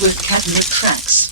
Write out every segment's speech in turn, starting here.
with KAtnip Trax.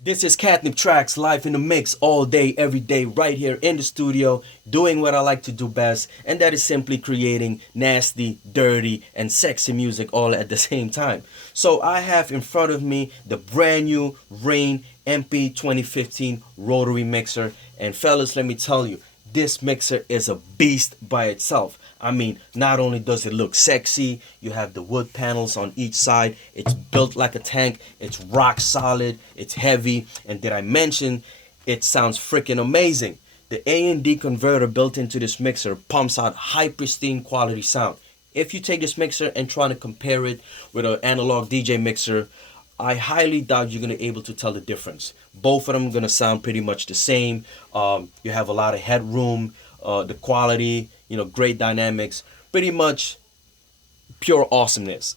This is KAtnip Trax, live in the mix all day, every day, right here in the studio, doing what I like to do best, and that is simply creating nasty, dirty, and sexy music all at the same time. So I have in front of me the brand new Rane MP2015 Rotary mixer, and fellas, let me tell you, this mixer is a beast by itself. I mean, not only does it look sexy, you have the wood panels on each side, it's built like a tank, it's rock solid, it's heavy, and did I mention, it sounds freaking amazing. The A&D converter built into this mixer pumps out high pristine quality sound. If you take this mixer and try to compare it with an analog DJ mixer, I highly doubt you're going to be able to tell the difference. Both of them are going to sound pretty much the same. You have a lot of headroom, the quality, great dynamics, pretty much pure awesomeness.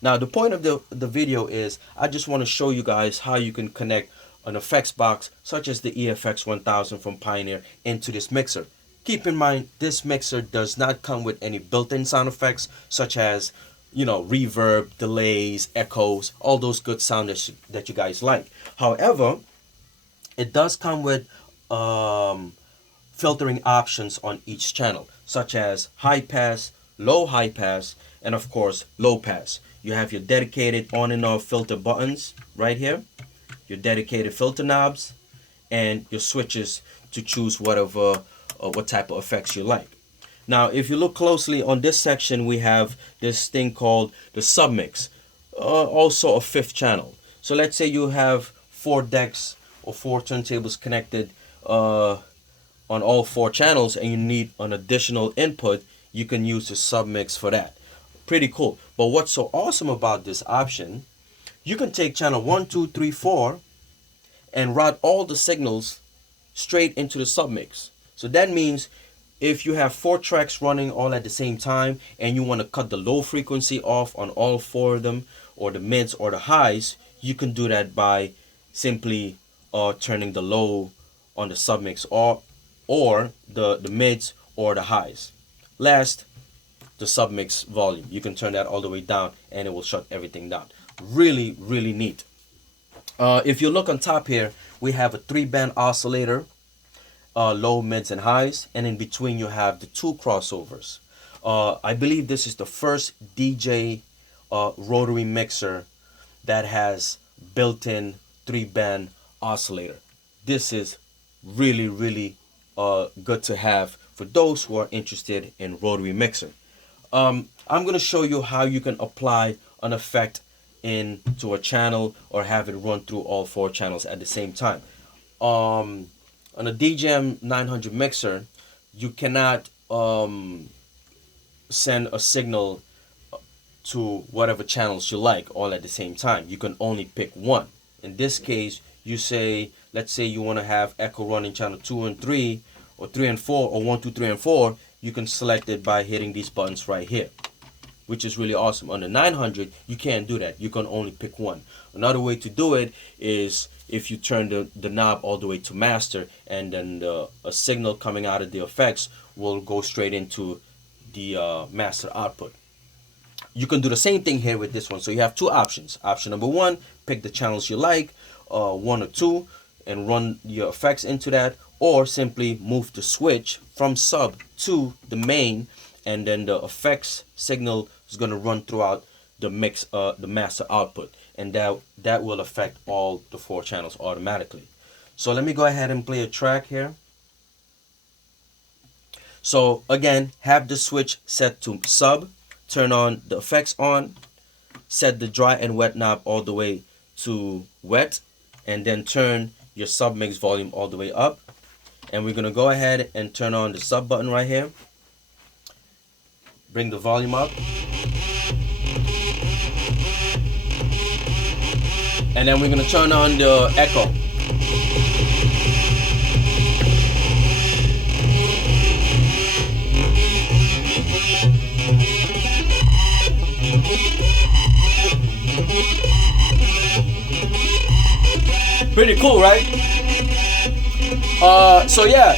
Now, the point of the video is I just want to show you guys how you can connect an effects box such as the EFX1000 from Pioneer into this mixer. Keep in mind, this mixer does not come with any built-in sound effects such as reverb, delays, echoes, all those good sounds that you guys like. However, it does come with filtering options on each channel, such as high pass, low high pass, and of course low pass. You have your dedicated on and off filter buttons right here, your dedicated filter knobs, and your switches to choose what type of effects you like. Now, if you look closely on this section, we have this thing called the submix, also a fifth channel. So let's say you have 4 decks or 4 turntables connected on all 4 channels and you need an additional input, you can use the submix for that. Pretty cool. But what's so awesome about this option, you can take channel 1, 2, 3, 4 and route all the signals straight into the submix. So that means if you have 4 tracks running all at the same time and you want to cut the low frequency off on all 4 of them, or the mids or the highs, you can do that by simply turning the low on the submix or the mids or the highs. Last, the submix volume. You can turn that all the way down and it will shut everything down. Really, really neat. If you look on top here, we have a 3-band oscillator, low, mids, and highs, and in between you have the 2 crossovers. I believe this is the first DJ rotary mixer that has built-in 3-band oscillator. This is really, really good to have for those who are interested in rotary mixer. I'm going to show you how you can apply an effect into a channel or have it run through all 4 channels at the same time. On a DJM 900 mixer, you cannot send a signal to whatever channels you like all at the same time. You can only pick one. In this case, let's say you want to have echo running channel 2 and 3, or 3 and 4, or 1, 2, 3, and 4. You can select it by hitting these buttons right here, which is really awesome. On the 900, you can't do that. You can only pick one. Another way to do it is if you turn the knob all the way to master, and then a signal coming out of the effects will go straight into the master output. You can do the same thing here with this one. So you have 2 options. Option number 1, pick the channels you like, 1 or 2, and run your effects into that, or simply move the switch from sub to the main, and then the effects signal is going to run throughout the mix, the master output, and that will affect all the 4 channels automatically. So let me go ahead and play a track here. So again, have the switch set to sub, turn on the effects on, set the dry and wet knob all the way to wet, and then turn your submix volume all the way up. And we're gonna go ahead and turn on the sub button right here. Bring the volume up. And then we're gonna turn on the echo. Pretty cool, right? So yeah,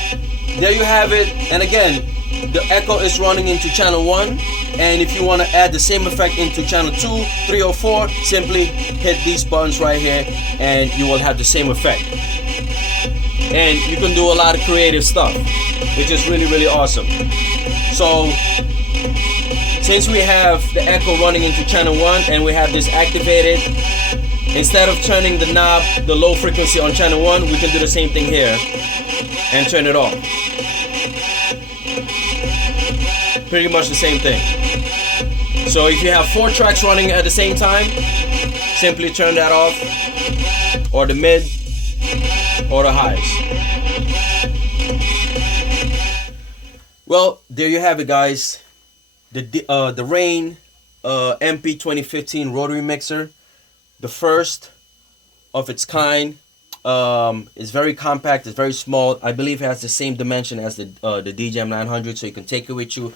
there you have it. And again, the echo is running into channel 1 And if you want to add the same effect into channel 2, 3, or 4, simply hit these buttons right here and you will have the same effect. And you can do a lot of creative stuff, which is really, really awesome. So since we have the echo running into channel 1 and we have this activated, instead of turning the knob, the low frequency on channel 1, we can do the same thing here and turn it off. Pretty much the same thing. So if you have 4 tracks running at the same time, simply turn that off, or the mid, or the highs. Well, there you have it, guys. The Rane MP2015 rotary mixer, the first of its kind. It's very compact. It's very small. I believe it has the same dimension as the DJM 900, so you can take it with you,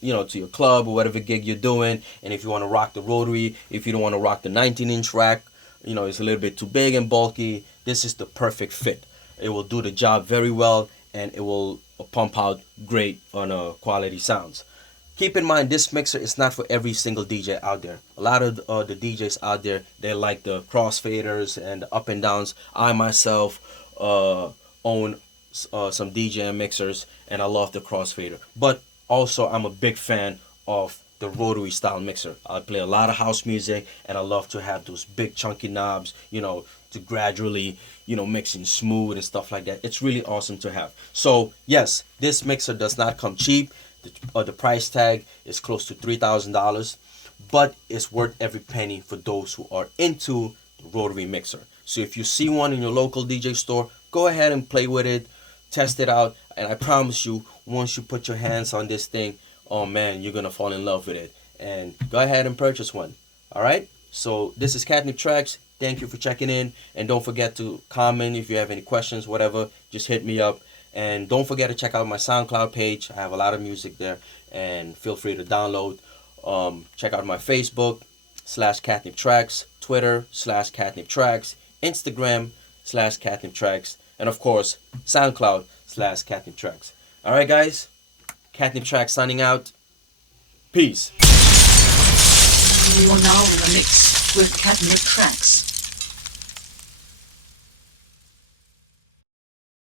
you know, to your club or whatever gig you're doing. And if you want to rock the rotary, if you don't want to rock the 19-inch rack, you know, it's a little bit too big and bulky, this is the perfect fit. It will do the job very well, and it will pump out great on quality sounds. Keep in mind, this mixer is not for every single DJ out there. A lot of the DJs out there, they like the crossfaders and the up and downs. I myself own some DJM mixers, and I love the crossfader. But also, I'm a big fan of the rotary style mixer. I play a lot of house music, and I love to have those big chunky knobs, you know, to gradually, you know, mixing smooth and stuff like that. It's really awesome to have. So yes, this mixer does not come cheap. The price tag is close to $3,000, but it's worth every penny for those who are into the rotary mixer. So if you see one in your local DJ store, go ahead and play with it, test it out, and I promise you, once you put your hands on this thing, oh man, you're gonna fall in love with it. And go ahead and purchase one. All right, so this is KAtnip Trax. Thank you for checking in, and don't forget to comment if you have any questions, whatever, just hit me up. And don't forget to check out my SoundCloud page. I have a lot of music there, and feel free to download. Check out my Facebook /KAtnip Trax, Twitter /KAtnip Trax, Instagram /KAtnip Trax, and of course SoundCloud /KAtnip Trax. All right, guys, KAtnip Trax signing out. Peace. You are now in the mix with KAtnip Trax.